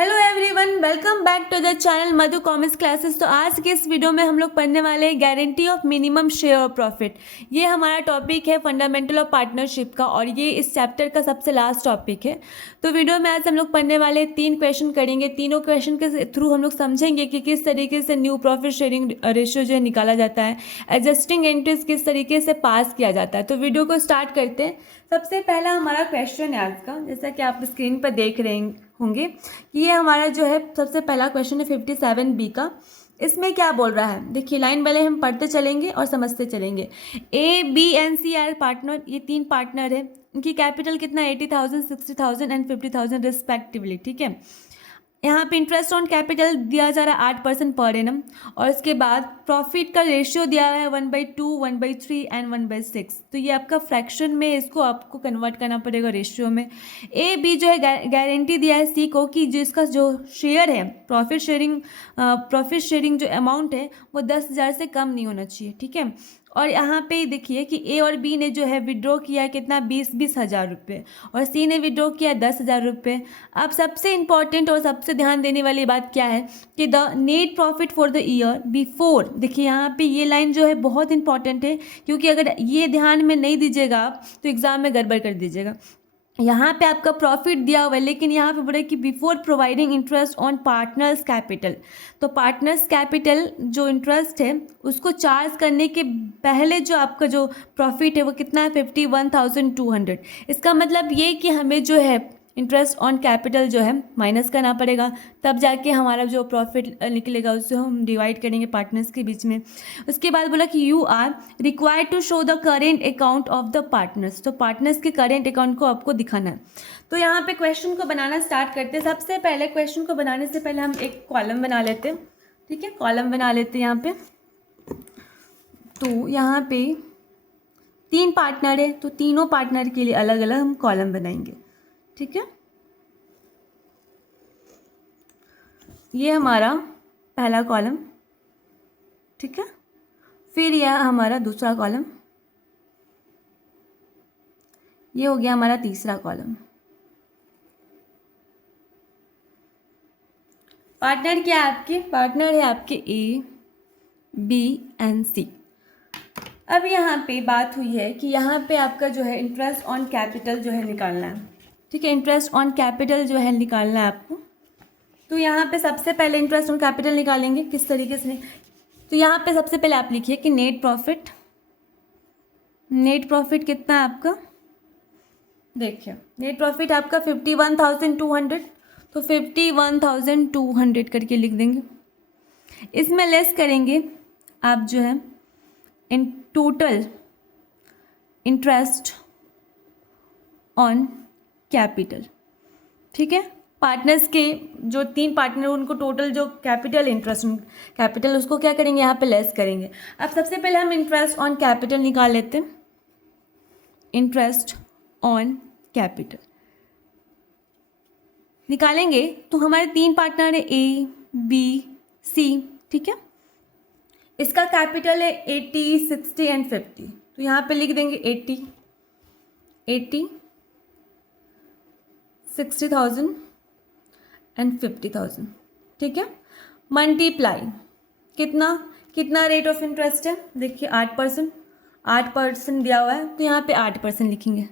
Hello everyone, welcome back to the channel Madhu commerce classes. तो आज के इस वीडियो में हम लोग पढ़ने वाले हैं guarantee of minimum share of profit. ये हमारा टॉपिक है फंडामेंटल ऑफ पार्टनरशिप का और ये इस चैप्टर का सबसे लास्ट टॉपिक है। तो वीडियो में आज हम लोग पढ़ने वाले 3 क्वेश्चन करेंगे। तीनों क्वेश्चन के थ्रू हम लोग समझेंगे कि किस तरीके से न्यू प्रॉफिट शेयरिंग रेशियो जो है निकाला जाता है, एडजस्टिंग एंट्रीज किस तरीके से पास किया जाता है। तो वीडियो को स्टार्ट करते हैं। सबसे पहला हमारा क्वेश्चन है आज का, जैसा कि आप स्क्रीन पर देख रहे होंगे कि ये हमारा जो है सबसे पहला क्वेश्चन है 57B का। इसमें क्या बोल रहा है, देखिए लाइन वाले हम पढ़ते चलेंगे और समझते चलेंगे। A B and C are partner, ये 3 पार्टनर है। इनकी कैपिटल कितना 80,000, 60,000 एंड 50,000 रिस्पेक्टिवली। ठीक है, यहाँ पे इंटरेस्ट ऑन कैपिटल दिया जा रहा है 8% पर एनम और इसके बाद प्रॉफिट का रेशियो दिया हुआ है 1/2, 1/3 एंड 1/6। तो ये आपका फ्रैक्शन में इसको आपको कन्वर्ट करना पड़ेगा रेशियो में। ए बी जो है गारंटी दिया है सी को कि जिसका जो शेयर है प्रॉफिट शेयरिंग जो अमाउंट है वो 10,000 से कम नहीं होना चाहिए। ठीक है, और यहाँ पे देखिए कि ए और बी ने जो है विड्रॉ किया है कितना 20,000 रुपये और सी ने विड्रॉ किया 10,000 रुपये। अब सबसे इम्पॉर्टेंट और सबसे ध्यान देने वाली बात क्या है कि the net profit for the year before. देखिए यहाँ पे ये लाइन जो है बहुत इंपॉर्टेंट है, क्योंकि अगर ये ध्यान में नहीं दीजिएगा आप तो एग्ज़ाम में गड़बड़ कर दीजिएगा। यहाँ पे आपका प्रॉफिट दिया हुआ है, लेकिन यहाँ पे बोले कि before providing interest on partners capital. तो पार्टनर्स कैपिटल जो इंटरेस्ट है उसको चार्ज करने के पहले जो आपका जो प्रॉफिट है वो कितना है 51,200। इसका मतलब ये कि हमें जो है इंटरेस्ट ऑन कैपिटल जो है माइनस करना पड़ेगा, तब जाके हमारा जो प्रॉफिट निकलेगा उससे हम डिवाइड करेंगे पार्टनर्स के बीच में। उसके बाद बोला कि you are required to show the current account of the partners. तो पार्टनर्स के करेंट अकाउंट को आपको दिखाना है। तो यहाँ पे क्वेश्चन को बनाना स्टार्ट करते हैं। सबसे पहले क्वेश्चन को बनाने से पहले हम एक कॉलम बना लेते हैं। ठीक है, कॉलम बना लेते हैं यहाँ पे। तो यहाँ पे 3 पार्टनर है, तो तीनों पार्टनर के लिए अलग अलग हम कॉलम बनाएंगे। ठीक है, ये हमारा पहला कॉलम। ठीक है, फिर यह हमारा दूसरा कॉलम, ये हो गया हमारा तीसरा कॉलम। पार्टनर क्या है आपके? पार्टनर है आपके ए बी एंड सी। अब यहाँ पे बात हुई है कि यहाँ पे आपका जो है इंटरेस्ट ऑन कैपिटल जो है निकालना है। ठीक है, इंटरेस्ट ऑन कैपिटल जो है निकालना है आपको। तो यहाँ पे सबसे पहले इंटरेस्ट ऑन कैपिटल निकालेंगे किस तरीके से। तो यहाँ पे सबसे पहले आप लिखिए कि नेट प्रॉफिट कितना है आपका। देखिए नेट प्रॉफिट आपका 51,200, तो 51,200 करके लिख देंगे। इसमें लेस करेंगे आप जो है in total interest on capital. ठीक है, पार्टनर्स के जो 3 पार्टनर उनको टोटल जो कैपिटल इंटरेस्ट कैपिटल उसको क्या करेंगे यहाँ पे लेस करेंगे। अब सबसे पहले हम इंटरेस्ट ऑन कैपिटल निकाल लेते हैं। इंटरेस्ट ऑन कैपिटल निकालेंगे तो हमारे 3 पार्टनर है ए बी सी। ठीक है, इसका कैपिटल है 80, 60 एंड 50। तो यहाँ पे लिख देंगे 80, 60,000 एंड 50,000। ठीक है, मल्टीप्लाई कितना रेट ऑफ इंटरेस्ट है। देखिए 8% दिया हुआ है, तो यहाँ पे 8% लिखेंगे।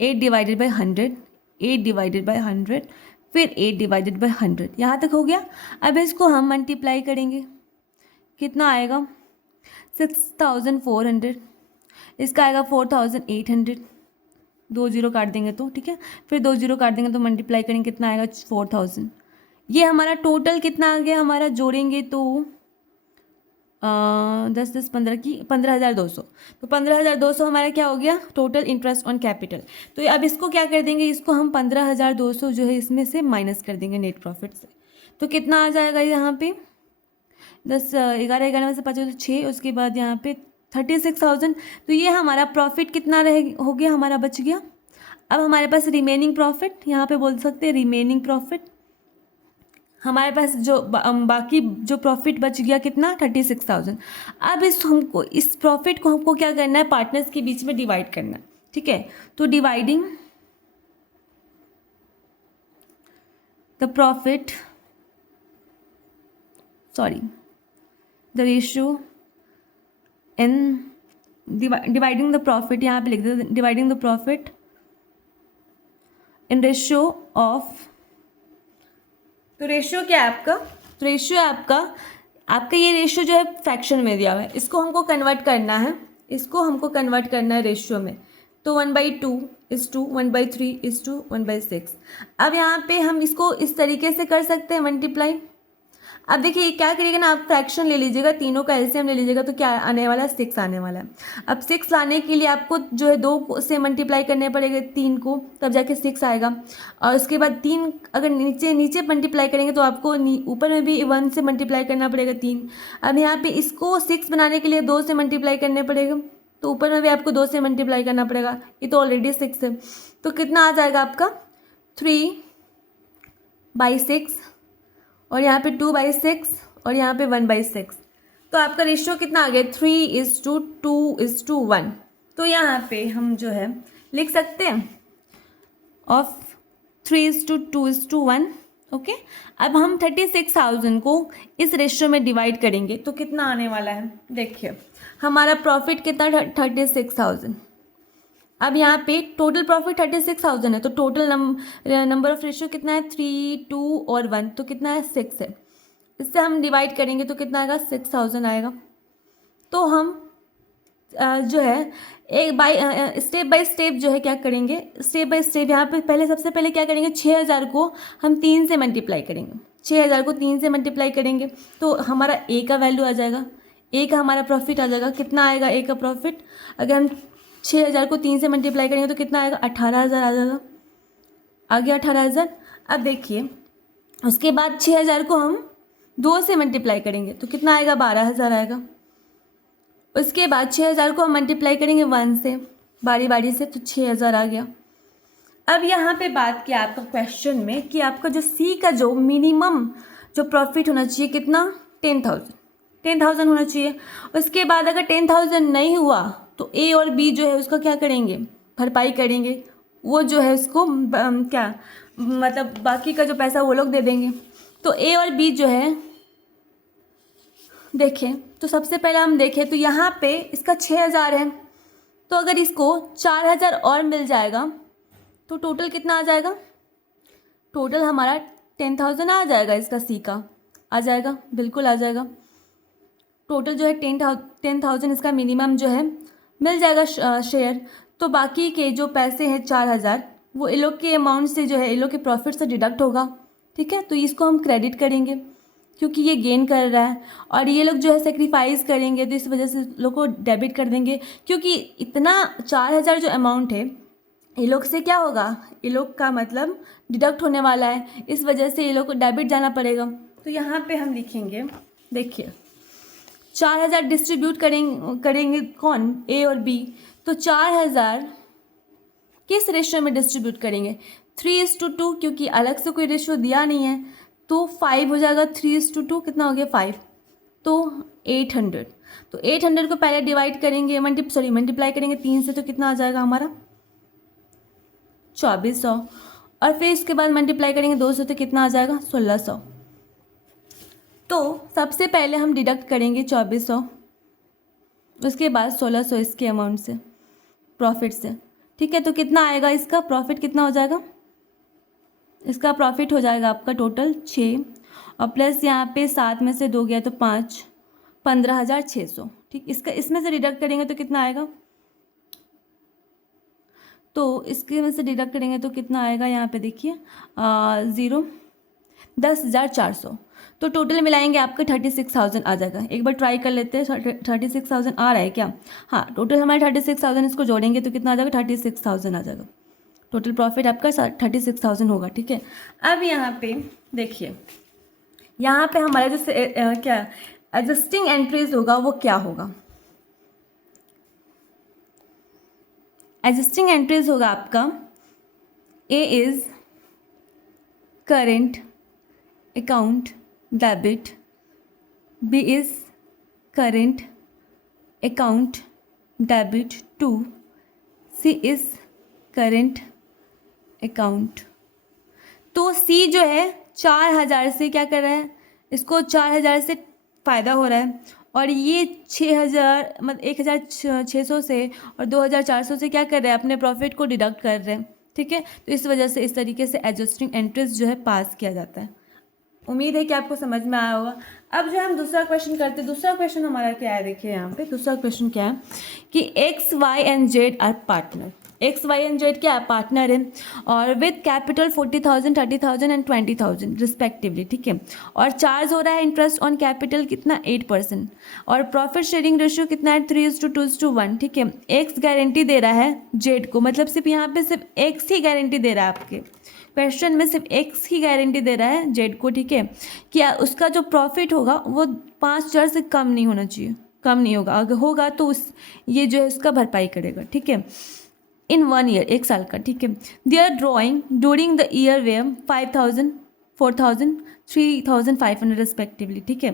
8/100, 8/100, फिर 8/100। यहाँ तक हो गया। अब इसको हम मल्टीप्लाई करेंगे, कितना आएगा 6,400, इसका आएगा 4,800। 2 0 काट देंगे तो ठीक है, फिर 2 0 काट देंगे तो मल्टीप्लाई करेंगे कितना आएगा 4,000। ये हमारा टोटल कितना आ गया, हमारा जोड़ेंगे तो 10 10 15 की 15,200। तो 15,200 हमारा क्या हो गया टोटल इंटरेस्ट ऑन कैपिटल। तो अब इसको क्या कर देंगे, इसको हम 15,200 जो है इसमें से माइनस कर देंगे नेट प्रॉफिट से। तो कितना आ जाएगा यहाँ पे 10 11 11 में से 5 तो 6, उसके बाद यहाँ पे 36,000। तो ये हमारा प्रॉफिट कितना हो गया, हमारा बच गया। अब हमारे पास रिमेनिंग प्रॉफिट, यहाँ पे बोल सकते हैं रिमेनिंग प्रॉफिट। हमारे पास जो बाकी जो प्रॉफिट बच गया कितना 36,000। अब इस प्रॉफिट को हमको क्या करना है, पार्टनर्स के बीच में डिवाइड करना है। ठीक है, तो dividing the profit, sorry, the ratio in dividing the profit, यहाँ पे लिख दे dividing the profit in ratio of, तो रेशियो क्या है आपका, तो रेशियो है आपका ये रेशियो जो है फ्रैक्शन में दिया हुआ है, इसको हमको कन्वर्ट करना है, इसको हमको कन्वर्ट करना है रेशियो में। तो 1/2 इज टू 1/3 इज टू 1/6। अब यहाँ पे हम इसको इस तरीके से कर सकते हैं मल्टीप्लाई। अब देखिए क्या करिएगा ना, आप फ्रैक्शन ले लीजिएगा, तीनों का एलसीएम ले लीजिएगा, तो क्या आने वाला है 6 आने वाला है। अब 6 लाने के लिए आपको जो है 2 से मल्टीप्लाई करने पड़ेगा 3 को, तब जाके 6 आएगा। और उसके बाद 3 अगर नीचे मल्टीप्लाई करेंगे तो आपको ऊपर में भी 1 से मल्टीप्लाई करना पड़ेगा 3। अब यहाँ पे इसको 6 बनाने के लिए 2 से मल्टीप्लाई करने पड़ेगा, तो ऊपर में भी आपको 2 से मल्टीप्लाई करना पड़ेगा, ये तो ऑलरेडी 6 है। तो कितना आ जाएगा आपका 3/6, और यहाँ पे 2/6 और यहाँ पे 1/6। तो आपका रेशियो कितना आ गया 3:2:1। तो यहाँ पे हम जो है लिख सकते हैं ऑफ 3:2:1। ओके, अब हम 36,000 को इस रेशियो में डिवाइड करेंगे तो कितना आने वाला है, देखिए हमारा प्रॉफिट कितना 36,000। अब यहाँ पे टोटल प्रॉफिट 36,000 है, तो टोटल नंबर ऑफ रेशियो कितना है 3, 2 और 1, तो कितना है 6 है। इससे हम डिवाइड करेंगे तो कितना आएगा 6,000 आएगा। तो हम जो है स्टेप बाय स्टेप जो है क्या करेंगे, स्टेप बाय स्टेप यहाँ पे सबसे पहले क्या करेंगे, 6,000 को हम 3 से मल्टीप्लाई करेंगे। 6,000 को 3 से मल्टीप्लाई करेंगे तो हमारा ए का वैल्यू आ जाएगा, ए का हमारा प्रॉफिट आ जाएगा। कितना आएगा ए का प्रॉफिट, अगर हम 6,000 को 3 से मल्टीप्लाई करेंगे तो कितना आएगा 18,000 आ जाएगा, आ गया 18,000। अब देखिए उसके बाद 6,000 को हम 2 से मल्टीप्लाई करेंगे तो कितना आएगा 12,000 आएगा। उसके बाद 6,000 को हम मल्टीप्लाई करेंगे 1 से, बारी बारी से, तो 6,000 आ गया। अब यहाँ पे बात किया आपका क्वेश्चन में कि आपका जो सी का जो मिनिमम जो प्रॉफिट होना चाहिए कितना 10,000 होना चाहिए। उसके बाद अगर 10,000 नहीं हुआ तो ए और बी जो है उसका क्या करेंगे, भरपाई करेंगे, वो जो है उसको क्या मतलब बाकी का जो पैसा वो लोग दे देंगे। तो ए और बी जो है देखें, तो सबसे पहले हम देखें तो यहाँ पे इसका 6,000 है, तो अगर इसको 4,000 और मिल जाएगा तो टोटल कितना आ जाएगा, टोटल हमारा 10,000 आ जाएगा, इसका सी का आ जाएगा, बिल्कुल आ जाएगा। टोटल जो है 10,000 इसका मिनिमम जो है मिल जाएगा शेयर। तो बाकी के जो पैसे हैं 4,000 वो इन लोग के अमाउंट से जो है इन लोग के प्रॉफिट से डिडक्ट होगा, ठीक है। तो इसको हम क्रेडिट करेंगे क्योंकि ये गेन कर रहा है, और ये लोग जो है सेक्रीफाइस करेंगे तो इस वजह से लोग को डेबिट कर देंगे, क्योंकि इतना 4,000 जो अमाउंट है ये लोग से क्या होगा, ये लोग का मतलब डिडक्ट होने वाला है, इस वजह से ये लोग को डेबिट जाना पड़ेगा। तो यहाँ पे हम लिखेंगे, देखिए 4,000 डिस्ट्रीब्यूट करेंगे कौन, ए और बी। तो 4,000 किस रेशियो में डिस्ट्रीब्यूट करेंगे 3:2, क्योंकि अलग से कोई रेशियो दिया नहीं है, तो 5 हो जाएगा। 3:2 कितना हो गया 5, तो 800। तो 800 को पहले डिवाइड करेंगे मल्टीप्लाई करेंगे 3 से, तो कितना आ जाएगा हमारा 2,400, और फिर इसके बाद मल्टीप्लाई करेंगे 2 से तो कितना आ जाएगा 1,600। तो सबसे पहले हम डिडक्ट करेंगे 2,400, उसके बाद 1,600 इसके अमाउंट से, प्रॉफिट से, ठीक है। तो कितना आएगा इसका प्रॉफिट, कितना हो जाएगा, इसका प्रॉफिट हो जाएगा आपका टोटल 6, और प्लस यहाँ पे 7 में से 2 गया तो 5, 15,600, ठीक। इसका इसमें से डिडक्ट करेंगे तो कितना आएगा, तो इसके में से डिडक्ट करेंगे तो कितना आएगा, यहाँ पे देखिए 10,400। तो टोटल मिलाएंगे आपका 36,000 आ जाएगा। एक बार ट्राई कर लेते हैं 36,000 आ रहा है क्या, हाँ टोटल हमारे 36,000, इसको जोड़ेंगे तो कितना आ जाएगा 36,000 आ जाएगा। टोटल प्रॉफिट आपका 36,000 होगा, ठीक है। अब यहाँ पे देखिए, यहाँ पे हमारा जो क्या एडजस्टिंग एंट्रीज होगा वो क्या होगा, एडजस्टिंग एंट्रीज होगा आपका A is current account debit, B is current account debit to, C is current account. तो सी जो है 4,000 से क्या कर रहा है, इसको 4,000 से फ़ायदा हो रहा है, और ये 6,000 मतलब 1,600 से और 2,400 से क्या कर रहे हैं, अपने प्रॉफिट को डिडक्ट कर रहे हैं। ठीक है, तो इस वजह से इस तरीके से एडजस्टिंग एंट्रीज जो है पास किया जाता है। उम्मीद है कि आपको समझ में आया होगा। अब जो हम दूसरा क्वेश्चन करते हैं, दूसरा क्वेश्चन हमारा क्या है, देखिए यहाँ पे दूसरा क्वेश्चन क्या है कि X Y and Z are partner. X Y and Z क्या है, पार्टनर है, और विथ कैपिटल 40,000, 30,000 एंड 20,000 रिस्पेक्टिवली। ठीक है, और चार्ज हो रहा है इंटरेस्ट ऑन कैपिटल कितना 8%, और प्रॉफिट शेयरिंग रेशियो कितना है 3:2:1। ठीक है, एक्स गारंटी दे रहा है जेड को, मतलब सिर्फ यहाँ पे सिर्फ एक्स ही गारंटी दे रहा है, आपके क्वेश्चन में सिर्फ एक्स ही गारंटी दे रहा है जेड को। ठीक है, कि उसका जो प्रॉफिट होगा वो 5,000 से कम नहीं होना चाहिए, कम नहीं होगा, अगर होगा तो उस ये जो है उसका भरपाई करेगा। ठीक है, इन 1 ईयर, 1 साल का। ठीक है, they are drawing during the year were 5,000, 4,000, 3,500 respectively. ठीक है,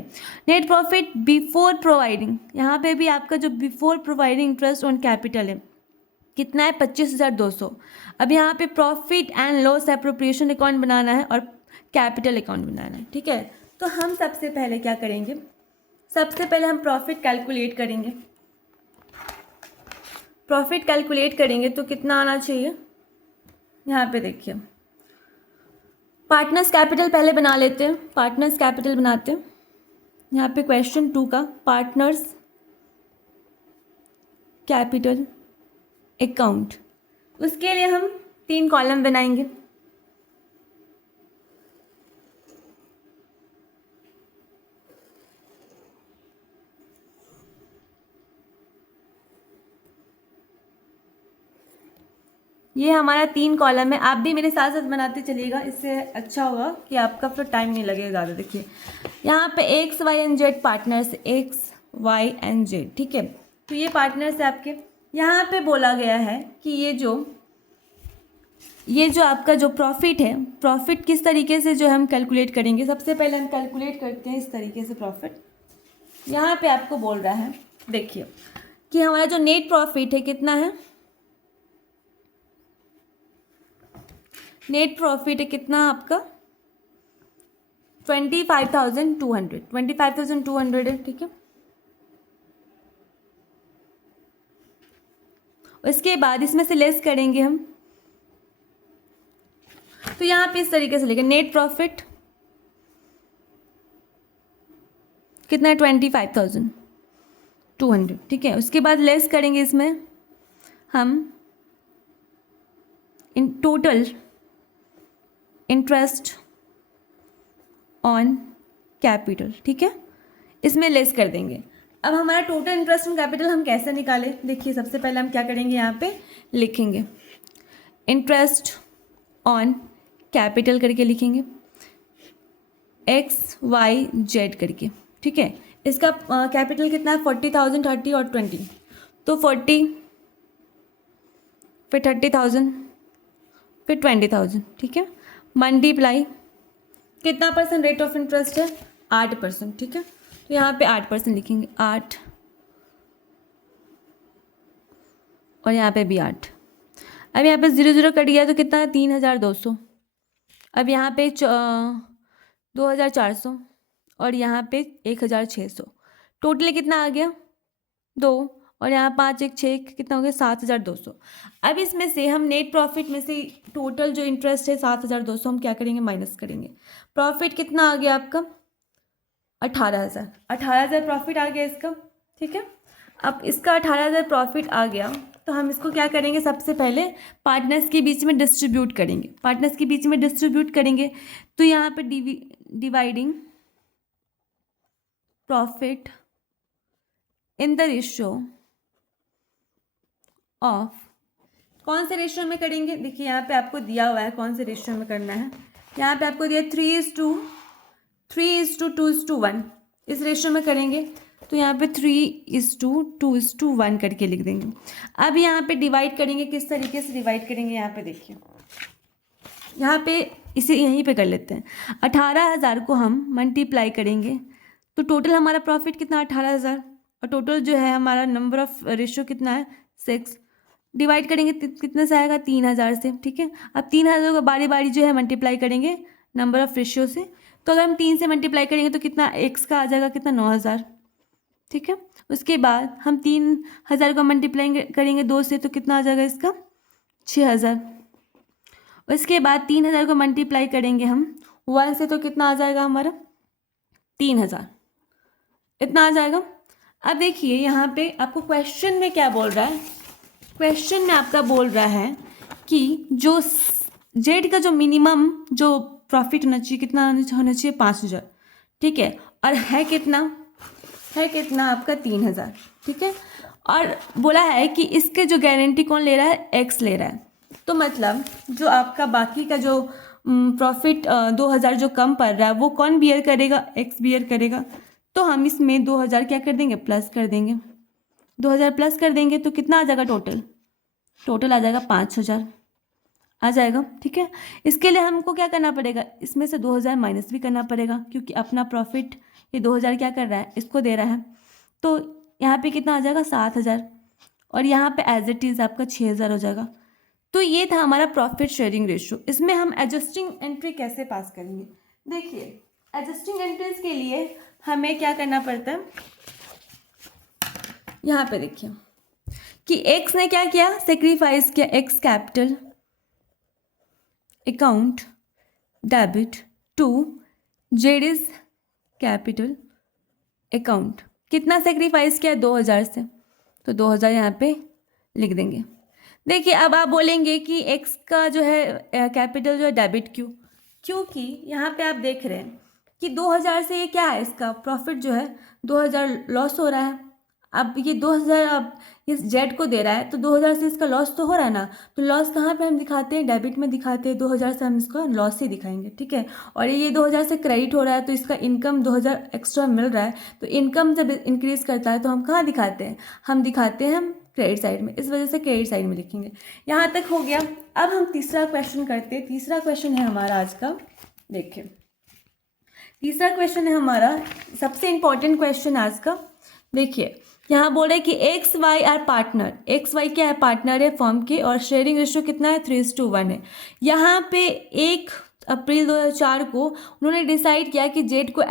नेट प्रॉफिट बिफोर प्रोवाइडिंग, यहाँ पे भी आपका जो before providing interest on capital है कितना है 25,200। अब यहाँ पे profit and loss appropriation account बनाना है और कैपिटल अकाउंट बनाना है। ठीक है, तो हम सबसे पहले क्या करेंगे, सबसे पहले हम प्रॉफिट कैलकुलेट करेंगे। प्रॉफिट कैलकुलेट करेंगे तो कितना आना चाहिए, यहाँ पे देखिए पार्टनर्स कैपिटल पहले बना लेते हैं, पार्टनर्स कैपिटल बनाते हैं। यहाँ पे क्वेश्चन 2 का पार्टनर्स कैपिटल अकाउंट, उसके लिए हम 3 कॉलम बनाएंगे। ये हमारा 3 कॉलम है, आप भी मेरे साथ साथ बनाते चलिएगा, इससे अच्छा होगा कि आपका फिर टाइम नहीं लगेगा ज़्यादा। देखिए यहाँ पे X Y and Z partners, X Y and Z. ठीक है, तो ये पार्टनर्स है आपके। यहाँ पे बोला गया है कि ये जो आपका जो प्रॉफिट है, प्रॉफिट किस तरीके से जो हम कैलकुलेट करेंगे। सबसे पहले हम कैलकुलेट करते हैं इस तरीके से प्रॉफिट। यहाँ पे आपको बोल रहा है देखिए कि हमारा जो नेट प्रॉफिट है कितना है, नेट प्रॉफिट है कितना आपका 25,200, 25,200 है। ठीक है, उसके बाद इसमें से लेस करेंगे हम, तो यहाँ पे इस तरीके से लिखें नेट प्रॉफिट कितना है 25,200। ठीक है, उसके बाद लेस करेंगे इसमें हम in total interest on capital. ठीक है, इसमें लेस कर देंगे। अब हमारा टोटल इंटरेस्ट ऑन कैपिटल हम कैसे निकालें, देखिए सबसे पहले हम क्या करेंगे, यहाँ पे लिखेंगे इंटरेस्ट ऑन कैपिटल करके लिखेंगे एक्स वाई जेड करके। ठीक है, इसका कैपिटल कितना है 40,000, 30 और 20, तो 40 फिर 30,000 फिर 20,000। ठीक है, मल्टीप्लाई कितना परसेंट रेट ऑफ इंटरेस्ट है 8%। ठीक है, तो यहाँ पे 8% लिखेंगे, 8 और यहाँ पे भी 8। अब यहाँ पे 0 कट गया तो कितना है 3,200। अब यहाँ पे 2,400 और यहाँ पे 1,600, टोटल कितना आ गया 2, और यहाँ 5 1 6 कितना हो गया 7,200। अब इसमें से हम नेट प्रॉफिट में से टोटल जो इंटरेस्ट है 7,200 हम क्या करेंगे, माइनस करेंगे। प्रॉफिट कितना आ गया आपका 18,000 प्रॉफिट आ गया इसका। ठीक है, अब इसका 18,000 प्रॉफिट आ गया तो हम इसको क्या करेंगे, सबसे पहले पार्टनर्स के बीच में डिस्ट्रीब्यूट करेंगे। पार्टनर्स के बीच में डिस्ट्रीब्यूट करेंगे तो यहाँ पे dividing profit in the ratio of, कौन से रेशियो में करेंगे, देखिए यहाँ पे आपको दिया हुआ है कौन से रेशियो में करना है। यहाँ पे आपको दिया 3:2:1, इस रेशियो में करेंगे तो यहाँ पे 3:2:1 करके लिख देंगे। अब यहाँ पे डिवाइड करेंगे, किस तरीके से डिवाइड करेंगे, यहाँ पे देखिए, यहाँ पे इसे यहीं पे कर लेते हैं। 18,000 को हम मल्टीप्लाई करेंगे तो टोटल हमारा प्रॉफिट कितना 18,000, और टोटल जो है हमारा नंबर ऑफ रेशियो कितना है 6, डिवाइड करेंगे कितने से आएगा 3,000 से। ठीक है, अब 3,000 को बारी बारी जो है मल्टीप्लाई करेंगे नंबर ऑफ रेशियो से। तो अगर हम 3 से मल्टीप्लाई करेंगे तो कितना एक्स का आ जाएगा, कितना 9000, ठीक है। उसके बाद हम 3000 को मल्टीप्लाई करेंगे 2 से तो कितना आ जाएगा इसका 6000। उसके बाद 3000 को मल्टीप्लाई करेंगे हम 1 से तो कितना आ जाएगा हमारा 3000, इतना आ जाएगा। अब देखिए यहाँ पे आपको क्वेश्चन में क्या बोल रहा है, क्वेश्चन में आपका बोल रहा है कि जो जेड का जो मिनिमम जो प्रॉफिट होना चाहिए कितना होना चाहिए 5000, ठीक है। और है कितना आपका 3000, ठीक है। और बोला है कि इसके जो गारंटी कौन ले रहा है, एक्स ले रहा है। तो मतलब जो आपका बाकी का जो प्रॉफिट 2000 जो कम पड़ रहा है वो कौन बियर करेगा, एक्स बियर करेगा। तो हम इसमें 2000 क्या कर देंगे, प्लस कर देंगे। 2000 प्लस कर देंगे तो कितना आ जाएगा टोटल आ जाएगा 5000 आ जाएगा, ठीक है। इसके लिए हमको क्या करना पड़ेगा, इसमें से 2000 माइनस भी करना पड़ेगा क्योंकि अपना प्रॉफिट ये 2000 क्या कर रहा है, इसको दे रहा है। तो यहाँ पे कितना आ जाएगा 7000 और यहाँ पे एज इट इज़ आपका 6000 हो जाएगा। तो ये था हमारा प्रॉफिट शेयरिंग रेशियो। इसमें हम एडजस्टिंग एंट्री कैसे पास करेंगे, देखिए एडजस्टिंग एंट्रीज के लिए हमें क्या करना पड़ता है, यहाँ पे देखिए कि एक्स ने क्या किया, सेक्रीफाइस किया, X capital account debit to Z is capital account. कितना सेक्रीफाइस किया 2000 से, तो 2000 यहाँ पे लिख देंगे। देखिए अब आप बोलेंगे कि एक्स का जो है कैपिटल जो है डेबिट क्यों, क्योंकि यहाँ पे आप देख रहे हैं कि 2000 से ये क्या है, इसका प्रॉफिट जो है 2000 लॉस हो रहा है। अब ये 2000 अब इस जेड को दे रहा है तो 2000 से इसका लॉस तो हो रहा है ना। तो लॉस कहाँ पे हम दिखाते हैं, डेबिट में दिखाते हैं। 2000 से हम इसका लॉस ही दिखाएंगे, ठीक है। और ये 2000 से क्रेडिट हो रहा है तो इसका इनकम 2000 एक्स्ट्रा मिल रहा है। तो इनकम जब इंक्रीज करता है तो हम कहाँ दिखाते हैं, हम दिखाते हैं हम क्रेडिट साइड में। इस वजह से क्रेडिट साइड में लिखेंगे। यहाँ तक हो गया। अब हम तीसरा क्वेश्चन करते हैं। तीसरा क्वेश्चन है हमारा आज का, देखिए तीसरा क्वेश्चन है हमारा सबसे इंपॉर्टेंट क्वेश्चन आज का। देखिए यहाँ बोल रहे हैं कि X Y are partner, X Y क्या है, पार्टनर है फर्म के और शेयरिंग रेशियो कितना है 3:1 है। यहाँ पे 1 अप्रैल 2004 को उन्होंने डिसाइड किया कि जेड को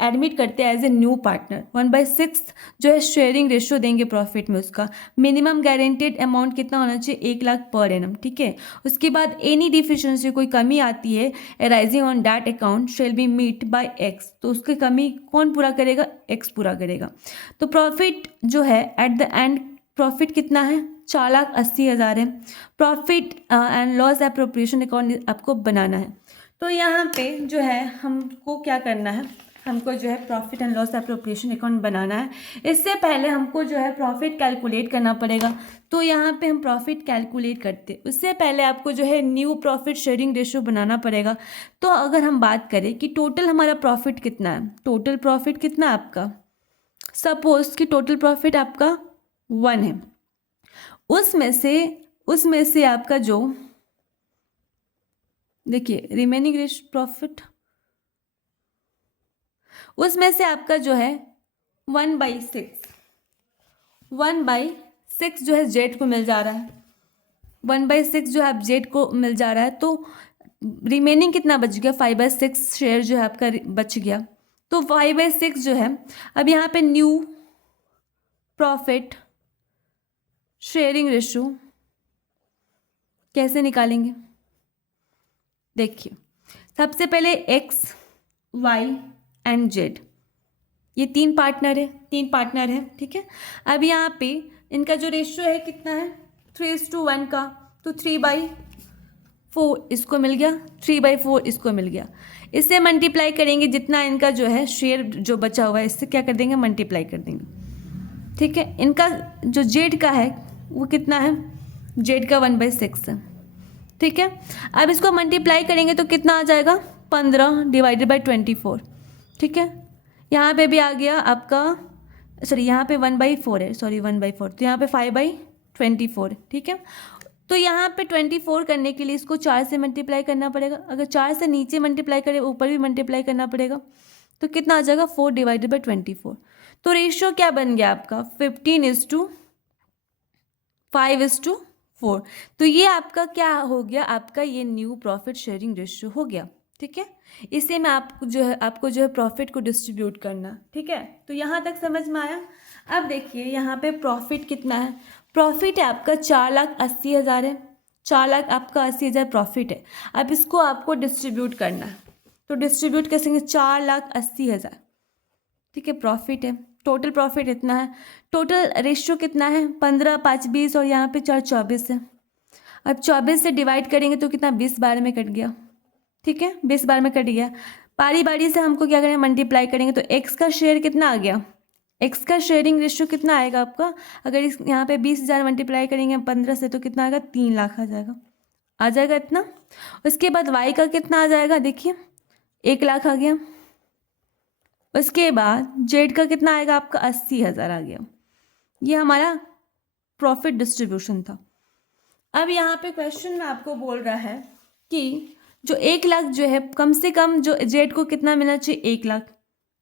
एडमिट करते एज ए न्यू पार्टनर। 1/6 जो है शेयरिंग रेशियो देंगे प्रॉफिट में। उसका मिनिमम गारंटेड अमाउंट कितना होना चाहिए 1 लाख पर एनम, ठीक है। उसके बाद एनी डिफिशिएंसी कोई कमी आती है arising on that account shall be met by X. तो उसकी कमी कौन पूरा करेगा, एक्स पूरा करेगा। तो प्रॉफिट जो है एट द एंड प्रॉफिट कितना है 4,80,000 है। Profit and loss appropriation account आपको बनाना है। तो यहाँ पे जो है हमको क्या करना है, हमको जो है profit and loss appropriation account बनाना है। इससे पहले हमको जो है प्रॉफिट कैलकुलेट करना पड़ेगा। तो यहाँ पे हम प्रॉफिट कैलकुलेट करते, उससे पहले आपको जो है न्यू प्रॉफिट शेयरिंग रेशियो बनाना पड़ेगा। तो अगर हम बात करें कि टोटल हमारा प्रॉफिट कितना है, टोटल प्रॉफिट कितना है आपका, सपोज कि टोटल प्रॉफिट आपका 1 है। उसमें से आपका जो देखिए रिमेनिंग प्रॉफिट, उसमें से आपका जो है 1/6 जो है जेड को मिल जा रहा है। 1/6 जो है आप जेड को मिल जा रहा है। तो रिमेनिंग कितना बच गया, 5/6 शेयर जो है आपका बच गया। तो 5/6 जो है अब यहाँ पे न्यू प्रॉफिट शेयरिंग रेशियो कैसे निकालेंगे, देखिए सबसे पहले एक्स वाई एंड जेड, ये 3 पार्टनर है, ठीक है। अब यहाँ पे इनका जो रेशियो है कितना है 3:1 का। तो 3/4 इसको मिल गया, 3/4 इसको मिल गया। इससे मल्टीप्लाई करेंगे जितना इनका जो है शेयर जो बचा हुआ है, इससे क्या कर देंगे मल्टीप्लाई कर देंगे, ठीक है। इनका जो जेड का है वो कितना है, जेड का 1/6 है, ठीक है। अब इसको मल्टीप्लाई करेंगे तो कितना आ जाएगा 15 डिवाइडेड बाई 24, ठीक है। यहाँ पे भी आ गया आपका, सॉरी यहाँ पे 1/4 है, सॉरी 1/4, तो यहाँ पे 5/24, ठीक है। तो यहाँ पे 24 करने के लिए इसको 4 से मल्टीप्लाई करना पड़ेगा। अगर 4 से नीचे मल्टीप्लाई करें ऊपर भी मल्टीप्लाई करना पड़ेगा। तो कितना आ जाएगा 4 डिवाइडेड बाई 24। तो रेशियो क्या बन गया आपका 15:5:4, 4। तो ये आपका क्या हो गया, आपका ये न्यू प्रॉफिट शेयरिंग रेशियो हो गया। ठीक है, इसे में आपको जो है प्रॉफिट को डिस्ट्रीब्यूट करना। ठीक है, तो यहाँ तक समझ में आया। अब देखिए यहाँ पे प्रॉफिट कितना है, प्रॉफिट है आपका 4,80,000 है, 4,00,000 आपका 80,000 प्रॉफिट है। अब इसको आपको डिस्ट्रीब्यूट करना है, तो डिस्ट्रीब्यूट कैसे करेंगे, 4,80,000। ठीक है, प्रॉफिट है, टोटल प्रॉफिट इतना है, टोटल रेशियो कितना है 15, 5, 20 और यहाँ पे 4, 24 है। अब 24 से डिवाइड करेंगे तो कितना, 20 बार में कट गया। ठीक है, 20 बार में कट गया। बारी बारी से हमको क्या करेंगे, मल्टीप्लाई करेंगे, तो एक्स का शेयर कितना आ गया, एक्स का शेयरिंग रेशियो कितना आएगा आपका, अगर इस यहाँ पे 20,000 मल्टीप्लाई करेंगे 15 से तो कितना आएगा, 3,00,000 आ जाएगा इतना। उसके बाद वाई का कितना आ जाएगा, देखिए 1,00,000 आ गया। उसके बाद जेड का कितना आएगा आपका, 80,000 आ गया। ये हमारा प्रॉफिट डिस्ट्रीब्यूशन था। अब यहाँ पे क्वेश्चन में आपको बोल रहा है कि जो 1,00,000 जो है, कम से कम जो जेड को कितना मिलना चाहिए, 1,00,000।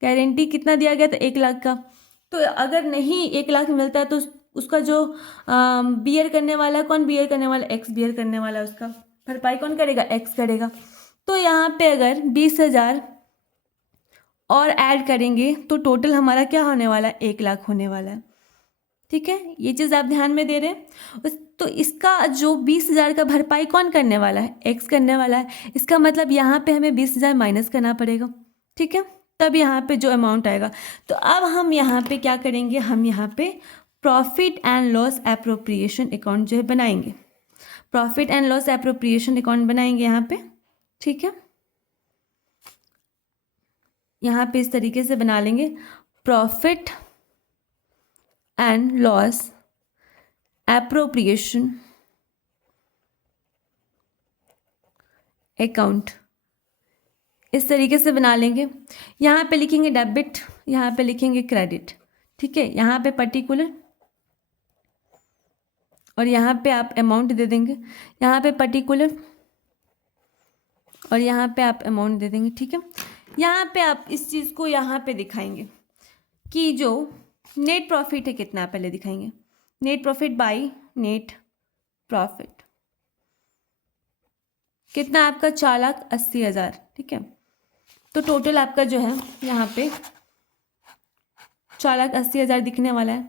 गारंटी कितना दिया गया था, 1,00,000 का। तो अगर नहीं 1,00,000 मिलता है तो उसका जो बियर करने वाला है, कौन बियर करने वाला, एक्स बियर करने वाला है, उसका भरपाई कौन करेगा, एक्स करेगा। तो यहाँ पे अगर 20,000 और ऐड करेंगे तो टोटल हमारा क्या होने वाला है, 1,00,000 होने वाला है। ठीक है, ये चीज़ आप ध्यान में दे रहे हैं। तो इसका जो 20,000 का भरपाई कौन करने वाला है, एक्स करने वाला है। इसका मतलब यहाँ पे हमें 20,000 माइनस करना पड़ेगा। ठीक है, तब यहाँ पे जो अमाउंट आएगा। तो अब हम यहाँ पे क्या करेंगे, हम यहाँ पे profit and loss appropriation account जो है बनाएंगे, profit and loss appropriation account बनाएंगे यहाँ पे। ठीक है, यहाँ पे इस तरीके से बना लेंगे, profit and loss appropriation account, इस तरीके से बना लेंगे। यहाँ पे लिखेंगे डेबिट, यहाँ पे लिखेंगे क्रेडिट। ठीक है, यहाँ पे पर्टिकुलर और यहाँ पे आप अमाउंट दे देंगे, यहाँ पे पर्टिकुलर और यहाँ पे आप अमाउंट दे देंगे। ठीक है, यहाँ पे आप इस चीज़ को यहाँ पे दिखाएंगे कि जो नेट प्रॉफिट है कितना, पहले दिखाएंगे net profit by net profit कितना आपका, 4,80,000। ठीक है, तो टोटल आपका जो है यहाँ पे 4,80,000 दिखने वाला है।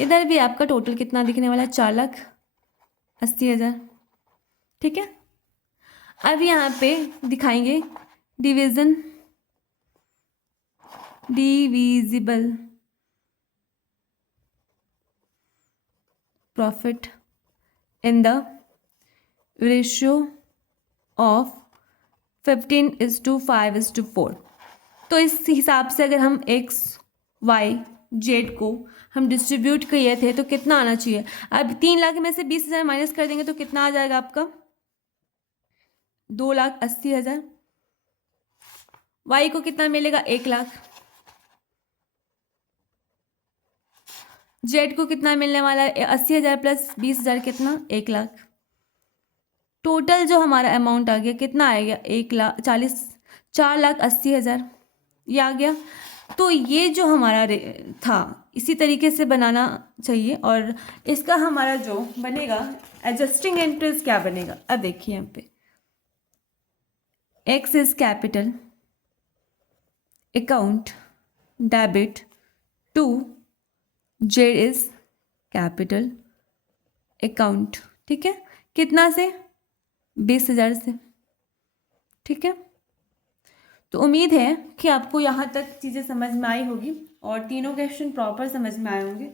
इधर भी आपका टोटल कितना दिखने वाला है, 4,80,000। ठीक है, अब यहाँ पे दिखाएंगे divisible profit in the ratio of 15:5:4। तो इस हिसाब से अगर हम एक्स वाई जेड को हम डिस्ट्रीब्यूट किए थे तो कितना आना चाहिए। अब 3,00,000 में से 20,000 माइनस कर देंगे तो कितना आ जाएगा आपका, 2,80,000। वाई को कितना मिलेगा, 1,00,000। जेड को कितना मिलने वाला है, 80,000 प्लस 20,000 कितना, 1,00,000। टोटल जो हमारा अमाउंट आ गया कितना आ गया, 4,80,000 ये आ गया। तो ये जो हमारा था इसी तरीके से बनाना चाहिए। और इसका हमारा जो बनेगा एडजस्टिंग एंट्रीज क्या बनेगा, अब देखिए यहाँ पे X is capital account debit to Z is capital account. ठीक है, कितना से, 20,000 से। ठीक है, तो उम्मीद है कि आपको यहाँ तक चीज़ें समझ में आई होगी और तीनों क्वेश्चन प्रॉपर समझ में आए होंगे।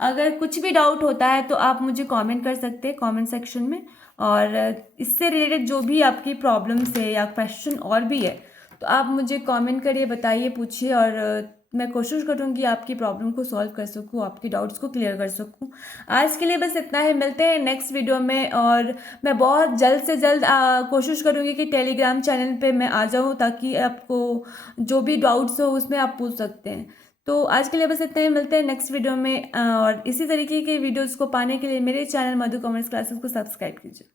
अगर कुछ भी डाउट होता है तो आप मुझे कमेंट कर सकते हैं कमेंट सेक्शन में, और इससे रिलेटेड जो भी आपकी प्रॉब्लम्स है या क्वेश्चन और भी है तो आप मुझे कमेंट करिए, बताइए, पूछिए, और मैं कोशिश करूँगी आपकी प्रॉब्लम को सॉल्व कर सकूँ, आपकी डाउट्स को क्लियर कर सकूँ। आज के लिए बस इतना है, मिलते हैं नेक्स्ट वीडियो में। और मैं बहुत जल्द से जल्द कोशिश करूँगी कि टेलीग्राम चैनल पे मैं आ जाऊँ ताकि आपको जो भी डाउट्स हो उसमें आप पूछ सकते हैं। तो आज के लिए बस इतना ही, मिलते हैं नेक्स्ट वीडियो में। और इसी तरीके के वीडियोज़ को पाने के लिए मेरे चैनल मधु कॉमर्स क्लासेस को सब्सक्राइब कीजिए।